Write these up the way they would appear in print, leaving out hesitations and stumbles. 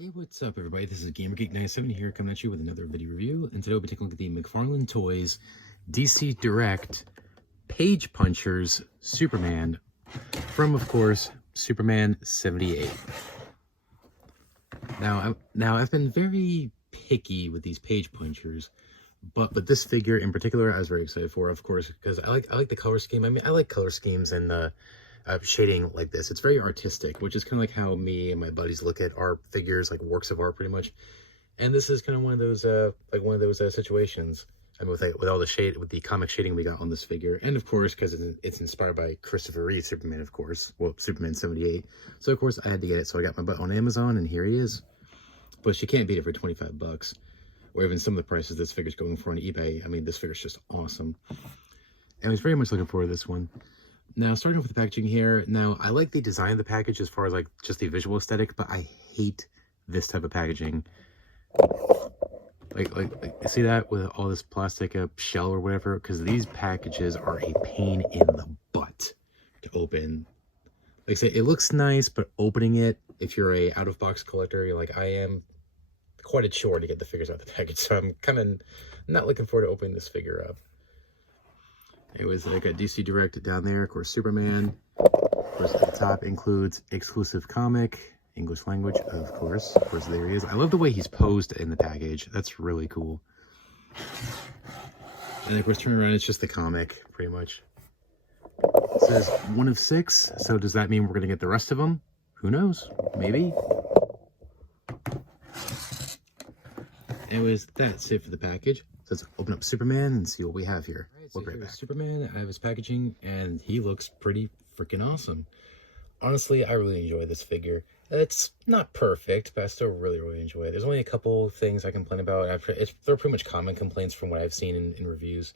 Hey, what's up everybody? This is GamerGeek97 here coming at you with another video review, and today we'll be taking a look at the McFarlane Toys DC Direct Page Punchers Superman from, of course, Superman 78. Now I've been very picky with these page punchers, but this figure in particular I was very excited for, of course, because I like the color scheme. I mean, I like color schemes and shading like this. It's very artistic, which is kind of like how me and my buddies look at art figures, like works of art pretty much. And this is kind of one of those situations. I mean, with all the shade, with the comic shading we got on this figure, and of course because it's inspired by Christopher Reeve Superman, of course. Well, Superman 78. So of course I had to get it. So I got my butt on Amazon, and here he is. But you can't beat it for 25 bucks, or even some of the prices this figure's going for on eBay. I mean, this figure's just awesome, and I was very much looking forward to this one. Now, starting off with the packaging here. Now, I like the design of the package as far as like just the visual aesthetic, but I hate this type of packaging. Like see that with all this plastic shell or whatever? Because these packages are a pain in the butt to open. Like I say, it looks nice, but opening it, if you're a out-of-box collector, like I am, quite a chore to get the figures out of the package. So I'm kind of not looking forward to opening this figure up. It was like a DC Direct down there, of course, Superman. Of course, at the top includes exclusive comic, English language, of course. Of course, there he is. I love the way he's posed in the package. That's really cool. And of course, turn around, it's just the comic, pretty much. It says 1 of 6, so does that mean we're going to get the rest of them? Who knows? Maybe. Anyways, that's it for the package. So let's open up Superman and see what we have here. Right, so here's Superman. I have his packaging, and he looks pretty freaking awesome. Honestly, I really enjoy this figure. It's not perfect, but I still really enjoy it. There's only a couple things I complain about. They're pretty much common complaints from what I've seen in reviews,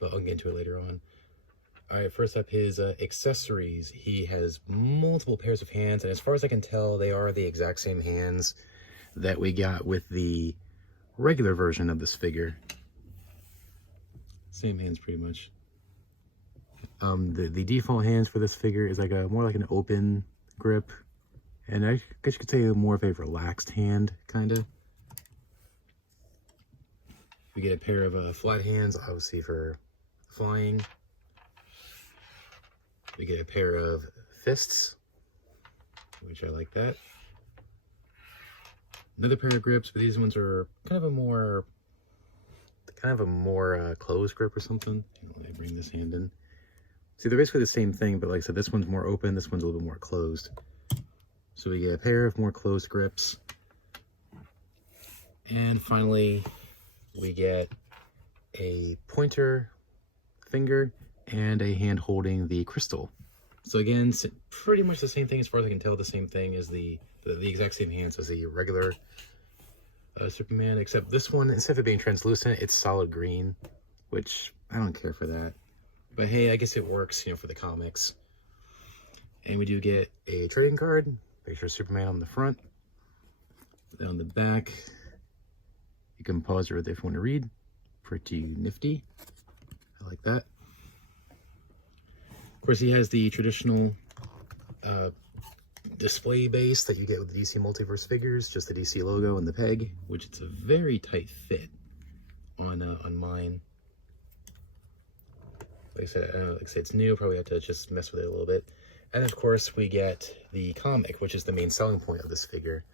but I'll get into it later on. All right, first up, his accessories. He has multiple pairs of hands, and as far as I can tell, they are the exact same hands that we got with the regular version of this figure. Same hands, pretty much. The default hands for this figure is like more like an open grip, and I guess you could say more of a relaxed hand, kind of. We get a pair of flat hands, obviously for flying. We get a pair of fists, which I like that. Another pair of grips, but these ones are kind of a more closed grip or something. Let me bring this hand in. See, they're basically the same thing, but like I said, this one's more open, this one's a little bit more closed. So we get a pair of more closed grips. And finally, we get a pointer finger and a hand holding the crystal. So again, pretty much the same thing as far as I can tell, the same thing as the exact same hands as the regular Superman, except this one, instead of being translucent, it's solid green, which I don't care for that. But hey, I guess it works, you know, for the comics. And we do get a trading card, picture of Superman on the front. Then on the back, you can pause right there if you want to read. Pretty nifty. I like that. Of course, he has the traditional display base that you get with the DC Multiverse figures, just the DC logo and the peg, which it's a very tight fit on mine. Like I said, it's new. Probably have to just mess with it a little bit. And of course, we get the comic, which is the main selling point of this figure.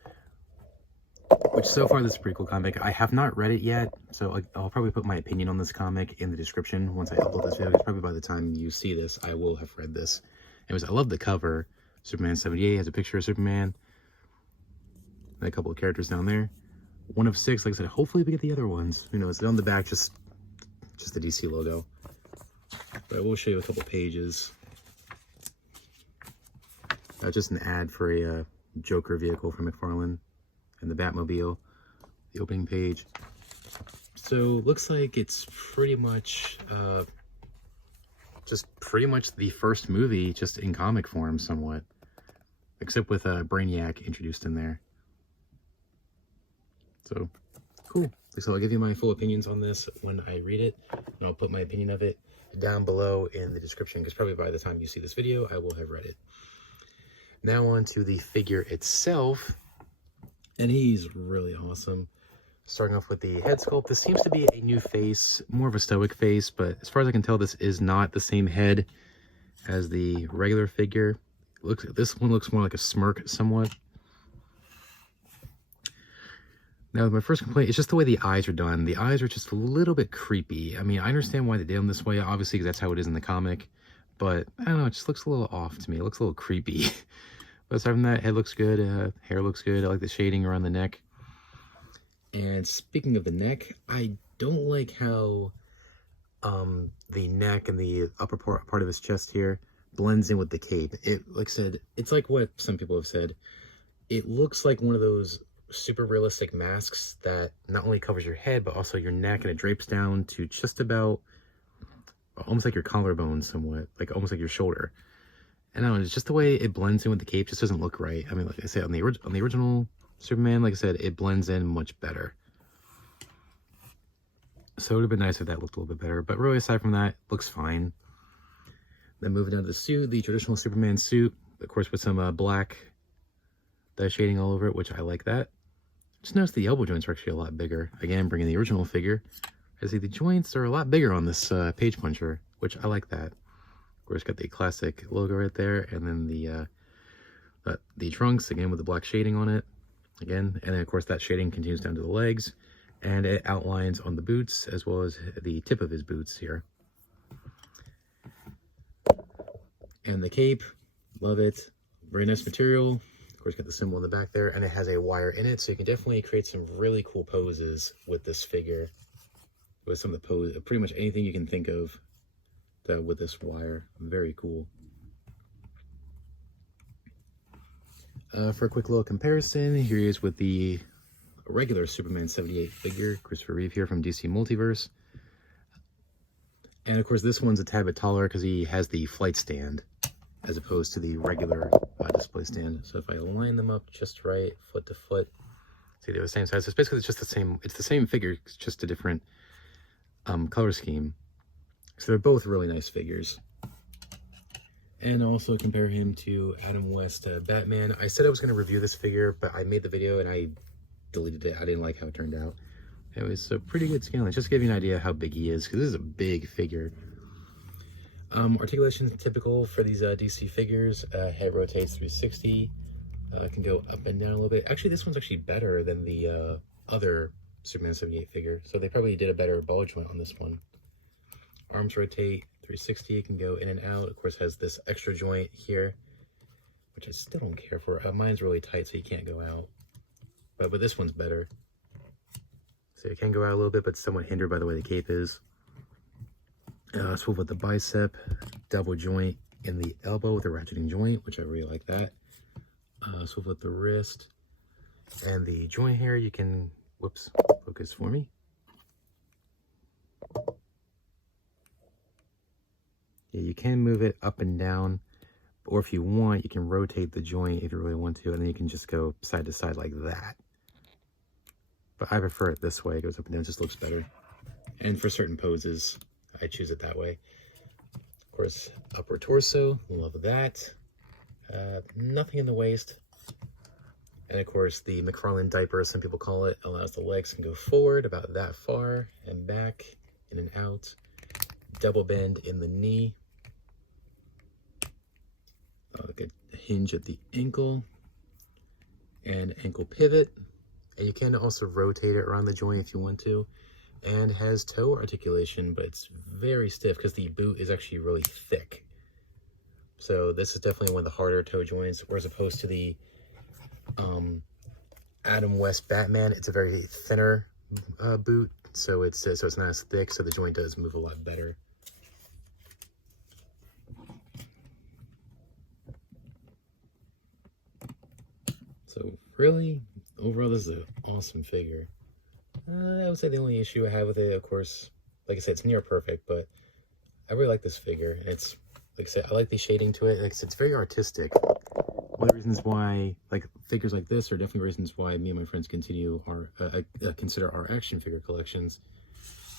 Which so far, this is a pretty cool comic. I have not read it yet, so I'll probably put my opinion on this comic in the description once I upload this video. Because probably by the time you see this, I will have read this. Anyways, I love the cover. Superman 78 has a picture of Superman. And a couple of characters down there. 1 of 6, like I said, hopefully we get the other ones. Who knows? On the back, just the DC logo. But I will show you a couple pages. Just an ad for a Joker vehicle from McFarlane and the Batmobile. The opening page. So looks like it's pretty much the first movie, just in comic form somewhat. Except with Brainiac introduced in there. So, cool. So I'll give you my full opinions on this when I read it. And I'll put my opinion of it down below in the description, because probably by the time you see this video, I will have read it. Now on to the figure itself. And he's really awesome. Starting off with the head sculpt, this seems to be a new face, more of a stoic face, but as far as I can tell, this is not the same head as the regular figure. This one looks more like a smirk somewhat. Now, my first complaint is just the way the eyes are done. The eyes are just a little bit creepy. I mean, I understand why they did them this way, obviously, because that's how it is in the comic. But, I don't know, it just looks a little off to me. It looks a little creepy. But aside from that, head looks good, hair looks good. I like the shading around the neck. And speaking of the neck, I don't like how the neck and the upper part of his chest here blends in with the cape. It, like I said, it's like what some people have said. It looks like one of those super realistic masks that not only covers your head, but also your neck, and it drapes down to just about almost like your collarbone somewhat, like almost like your shoulder. And I don't know, it's just the way it blends in with the cape just doesn't look right. I mean, like I said, on the original Superman, like I said, it blends in much better. So it would have been nice if that looked a little bit better. But really, aside from that, looks fine. Then moving down to the suit, the traditional Superman suit, of course, with some black shading all over it, which I like that. Just noticed the elbow joints are actually a lot bigger. Again, bringing the original figure. I see the joints are a lot bigger on this page puncher, which I like that. Of course, got the classic logo right there, and then the trunks, again, with the black shading on it. Again, and then, of course, that shading continues down to the legs. And it outlines on the boots as well as the tip of his boots here. And the cape, love it. Very nice material. Of course, got the symbol in the back there, and it has a wire in it, so you can definitely create some really cool poses with this figure. With some of the pose, pretty much anything you can think of with this wire. Very cool. For a quick little comparison, here he is with the regular Superman 78 figure, Christopher Reeve here from DC Multiverse. And of course, this one's a tad bit taller because he has the flight stand as opposed to the regular display stand. So if I line them up just right, foot to foot, see they're the same size. So it's basically just it's the same figure, it's just a different color scheme. So they're both really nice figures. And also compare him to Adam West Batman. I said I was going to review this figure, but I made the video and I deleted it. I didn't like how it turned out. Anyways, so pretty good scaling. Just to give you an idea how big he is, because this is a big figure. Articulation is typical for these DC figures. Head rotates 360. Can go up and down a little bit. Actually, this one's actually better than the other Superman 78 figure. So they probably did a better ball joint on this one. Arms rotate 360. Can go in and out. Of course, has this extra joint here, which I still don't care for. Mine's really tight, so you can't go out. But this one's better. So it can go out a little bit, but somewhat hindered by the way the cape is. Swivel with the bicep, double joint in the elbow with a ratcheting joint, which I really like that. Swivel with the wrist. And the joint here, you can, whoops, focus for me. Yeah, you can move it up and down, or if you want, you can rotate the joint if you really want to, and then you can just go side to side like that. But I prefer it this way. It goes up and down, it just looks better. And for certain poses, I choose it that way. Of course, upper torso, love that. Nothing in the waist. And of course, the McFarlane diaper, some people call it, allows the legs to go forward about that far and back, in and out. Double bend in the knee. Like a hinge at the ankle. And ankle pivot. And you can also rotate it around the joint if you want to. And has toe articulation, but it's very stiff because the boot is actually really thick. So this is definitely one of the harder toe joints, whereas opposed to the Adam West Batman, it's a very thinner boot, so it's not as thick, so the joint does move a lot better. So really, overall, this is an awesome figure. I would say the only issue I have with it, of course, like I said, it's near perfect, but I really like this figure. And it's, like I said, I like the shading to it. Like I said, it's very artistic. One of the reasons why, like, figures like this are definitely reasons why me and my friends continue our, consider our action figure collections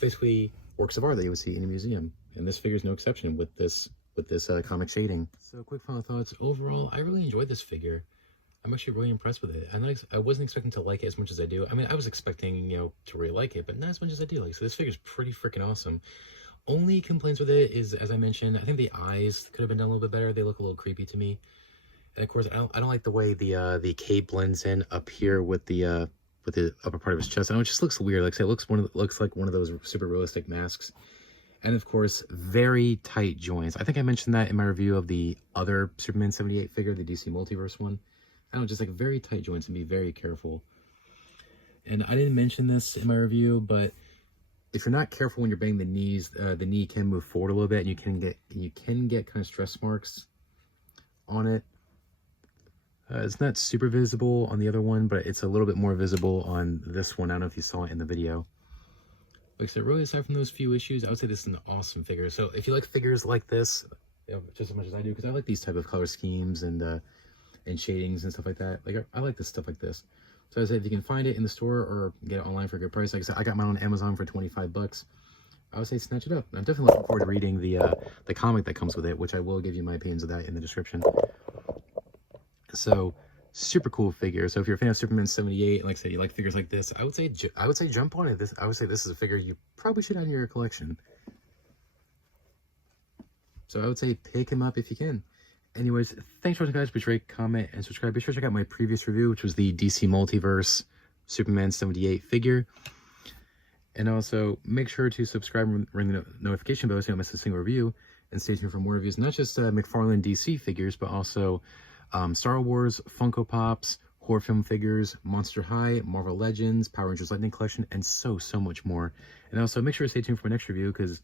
basically works of art that you would see in a museum. And this figure is no exception with this comic shading. So quick final thoughts. Overall, I really enjoyed this figure. I'm actually really impressed with it. I wasn't expecting to like it as much as I do. I mean, I was expecting, you know, to really like it, but not as much as I do. Like, so this figure's pretty freaking awesome. Only complaints with it is, as I mentioned, I think the eyes could have been done a little bit better. They look a little creepy to me. And of course, I don't like the way the cape blends in up here with the upper part of his chest. I know it just looks weird. Like I say, it looks like one of those super realistic masks. And of course, very tight joints. I think I mentioned that in my review of the other Superman 78 figure, the DC Multiverse one. I don't know, just like very tight joints, and be very careful. And I didn't mention this in my review, but if you're not careful when you're banging the knees, the knee can move forward a little bit, and you can get kind of stress marks on it. It's not super visible on the other one, but it's a little bit more visible on this one. I don't know if you saw it in the video. Like I said, really, aside from those few issues, I would say this is an awesome figure. So if you like figures like this, you know, just as much as I do, because I like these type of color schemes and shadings and stuff like that. Like I like this stuff like this. So I would say if you can find it in the store or get it online for a good price, like I said, I got mine on Amazon for 25 bucks. I would say snatch it up. I'm definitely looking forward to reading the comic that comes with it, which I will give you my opinions of that in the description. So super cool figure. So if you're a fan of Superman 78, like I said, you like figures like this, I would say jump on it. I would say this is a figure you probably should have in your collection. So I would say pick him up if you can. Anyways, thanks for watching, guys. Please rate, comment, and subscribe. Be sure to check out my previous review, which was the DC Multiverse Superman 78 figure. And also make sure to subscribe and ring the notification bell so you don't miss a single review. And stay tuned for more reviews, not just McFarlane DC figures, but also Star Wars, Funko Pops, horror film figures, Monster High, Marvel Legends, Power Rangers Lightning Collection, and so much more. And also make sure to stay tuned for my next review, because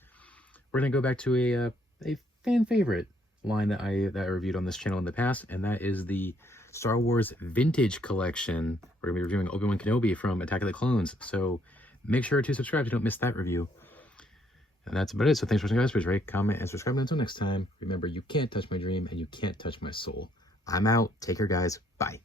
we're going to go back to a fan favorite line that I reviewed on this channel in the past, and that is the Star Wars Vintage Collection. We're going to be reviewing Obi-Wan Kenobi from Attack of the Clones, so make sure to subscribe so you don't miss that review. And that's about it. So thanks for watching, guys. Please rate, comment, and subscribe. And until next time, remember, you can't touch my dream and you can't touch my soul. I'm out. Take care, guys. Bye.